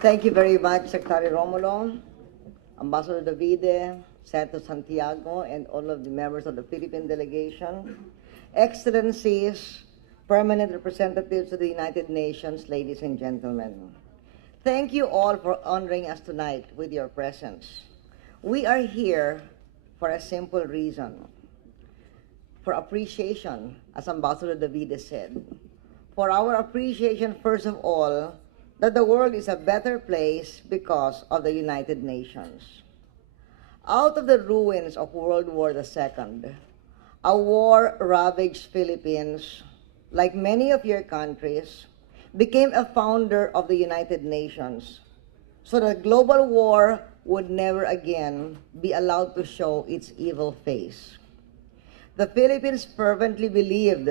Thank you very much, Secretary Romulo, Ambassador Davide, Senator Santiago, and all of the members of the Philippine delegation, Excellencies, permanent representatives of the United Nations, ladies and gentlemen. Thank you all for honoring us tonight with your presence. We are here for a simple reason, for appreciation, as Ambassador Davide said. For our appreciation, first of all, that the world is a better place because of the United Nations. Out of the ruins of World War II, a war ravaged Philippines, like many of your countries, became a founder of the United Nations, so that global war would never again be allowed to show its evil face. The Philippines fervently believed,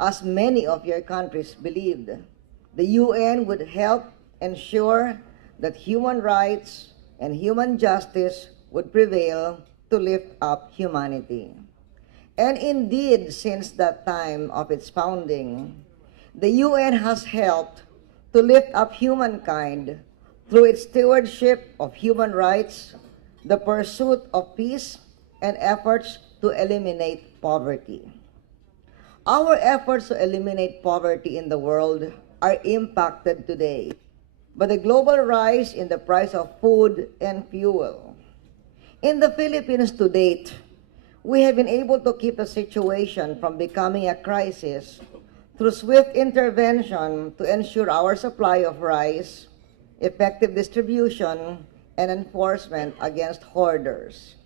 as many of your countries believed, the UN would help ensure that human rights and human justice would prevail to lift up humanity. And indeed, since that time of its founding, the UN has helped to lift up humankind through its stewardship of human rights, the pursuit of peace, and efforts to eliminate poverty. Our efforts to eliminate poverty in the world are impacted today by the global rise in the price of food and fuel. In the Philippines to date, we have been able to keep the situation from becoming a crisis through swift intervention to ensure our supply of rice, effective distribution, and enforcement against hoarders.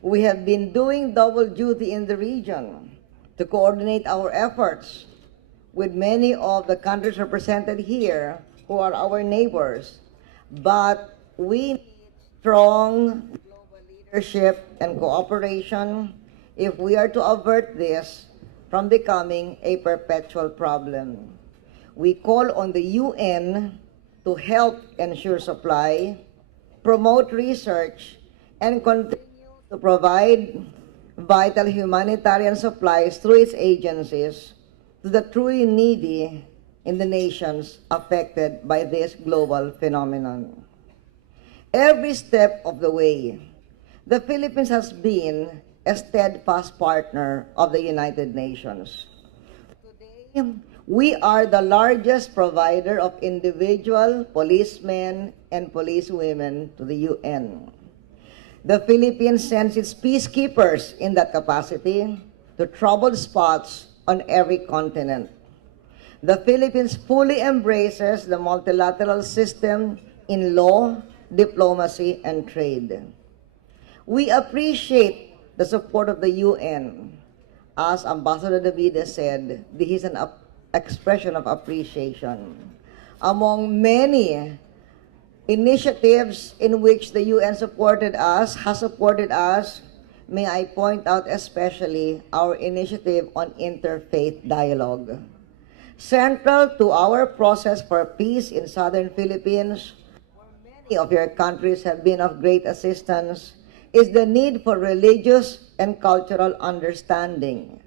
We have been doing double duty in the region to coordinate our efforts with many of the countries represented here who are our neighbors. But we need strong global leadership and cooperation if we are to avert this from becoming a perpetual problem. We call on the UN to help ensure supply, promote research, and continue to provide vital humanitarian supplies through its agencies to the truly needy in the nations affected by this global phenomenon. Every step of the way, the Philippines has been a steadfast partner of the United Nations. Today, we are the largest provider of individual policemen and policewomen to the UN. The Philippines sends its peacekeepers in that capacity to troubled spots on every continent. The Philippines fully embraces the multilateral system in law, diplomacy, and trade. We appreciate the support of the UN. As Ambassador Davide said, this is an expression of appreciation. Among many initiatives in which the UN has supported us, may I point out especially our initiative on interfaith dialogue. Central to our process for peace in southern Philippines, where many of your countries have been of great assistance, is the need for religious and cultural understanding.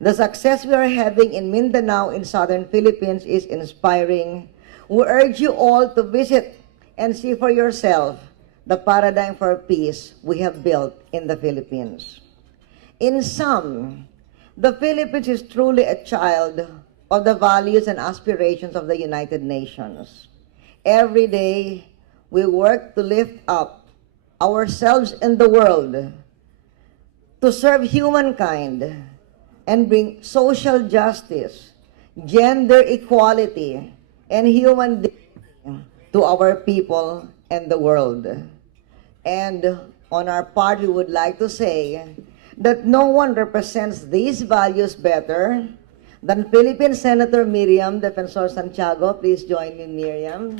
The success we are having in Mindanao in southern Philippines is inspiring. We urge you all to visit and see for yourself the paradigm for peace we have built in the Philippines. In sum, the Philippines is truly a child of the values and aspirations of the United Nations. Every day, we work to lift up ourselves and the world, to serve humankind, and bring social justice, gender equality, and human dignity to our people and the world. And on our part, we would like to say that no one represents these values better than Philippine Senator Miriam Defensor Santiago. Please join me, Miriam.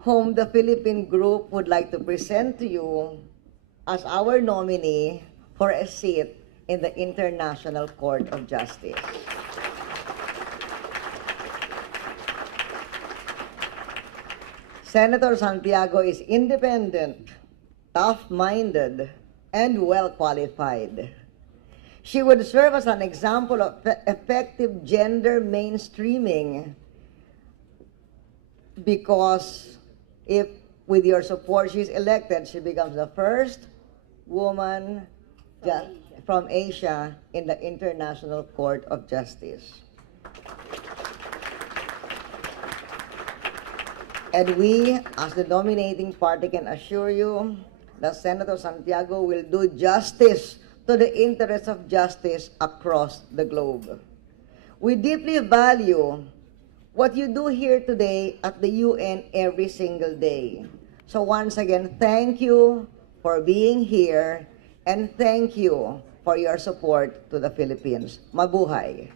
Whom the Philippine group would like to present to you as our nominee for a seat in the International Court of Justice. Senator Santiago is independent, tough-minded, and well-qualified. She would serve as an example of effective gender mainstreaming, because if with your support she's elected, she becomes the first woman from Asia in the International Court of Justice. And we, as the nominating party, can assure you that Senator Santiago will do justice to the interests of justice across the globe. We deeply value what you do here today at the UN every single day. So once again, thank you for being here, and thank you for your support to the Philippines. Mabuhay!